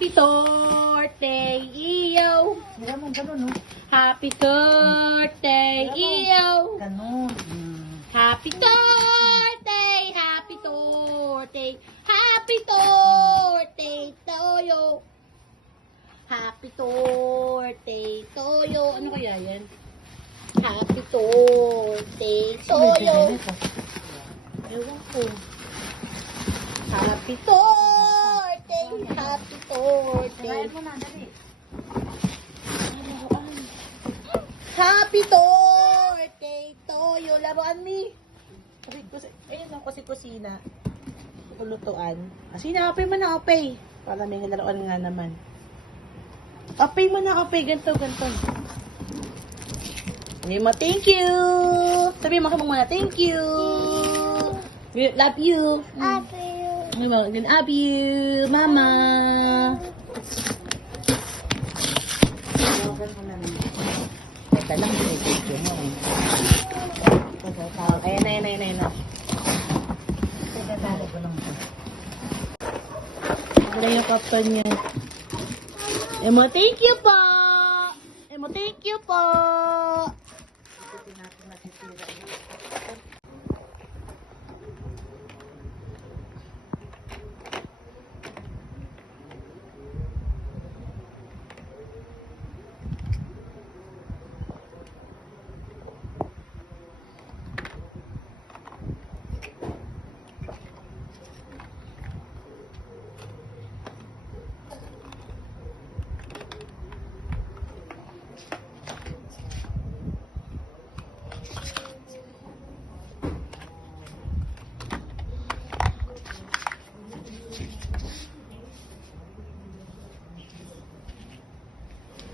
Happy birthday, iyo. Mira mo, ganun, no? Happy birthday, iyo. Ganun. Happy birthday, happy birthday, happy birthday to you. Happy birthday to you. Ano kaya yan? Happy birthday to you. Ewan ko. Happy birthday, happy birthday. Mo na, dali. Happy birthday to you. Laruan ni. Ayun ang kusina. Kulutuan. Sina, apay mo na, apay. Para may laruan nga naman. Apay mo na, apay. Ganto. Sabi mo, thank you. Sabi mo muna, thank you. Love you. Love you. Love you, mama. Teka lang, video mo. Ayan na. Wala yung kaptan niya. Emo, thank you po. Emo, thank you po.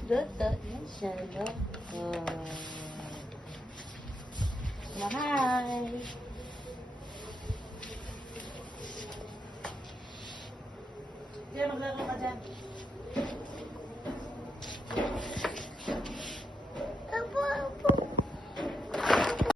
Dito yan siya, no? Mahal. Diyan, maglaro ka dyan.